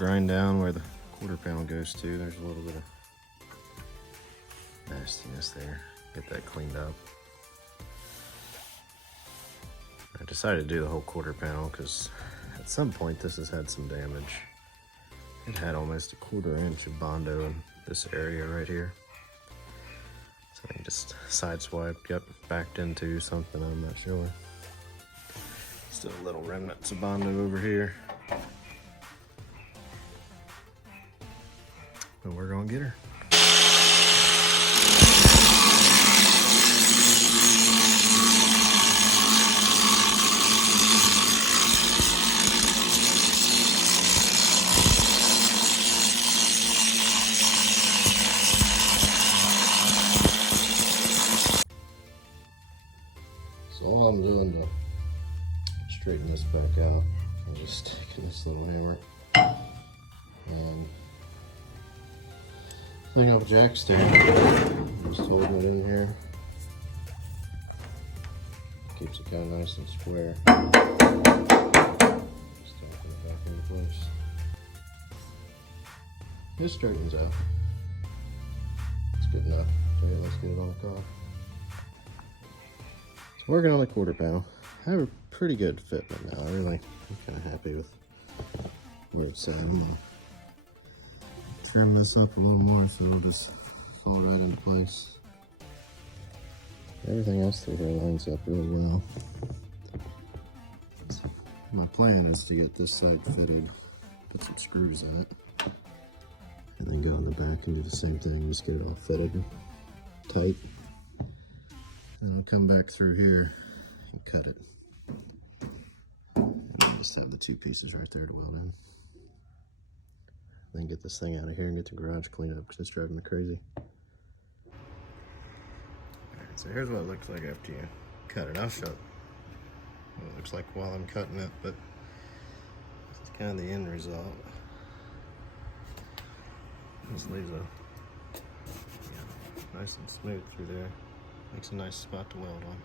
grind down where the quarter panel goes to. There's a little bit of nastiness there. Get that cleaned up. I decided to do the whole quarter panel because at some point this has had some damage. It had almost a 1/4 inch of Bondo in this area right here. So I just sideswiped, got backed into something, I'm not sure. Still little remnants of Bondo over here. But we're gonna get her. So all I'm doing to straighten this back out, I'm just taking this little hammer and thing off jack stand. Just holding it in here. Keeps it kind of nice and square. Just tapping it back into place. This straightens out. It's good enough. So yeah, let's get it all off. So working on the quarter panel. I have a pretty good fitment now. I'm kind of happy with where it's at. I'm gonna trim this up a little more so it'll just fall right into place. Everything else through here lines up real well. So my plan is to get this side fitted, put some screws in it, and then go in the back and do the same thing, just get it all fitted tight. And I'll come back through here and cut it. And I'll just have the 2 pieces right there to weld in. Then get this thing out of here and get the garage cleaned up because it's driving me crazy. Alright, so here's what it looks like after you cut it. I'll show what it looks like while I'm cutting it, but this is kind of the end result. This leaves a nice and smooth through there. Makes a nice spot to weld on.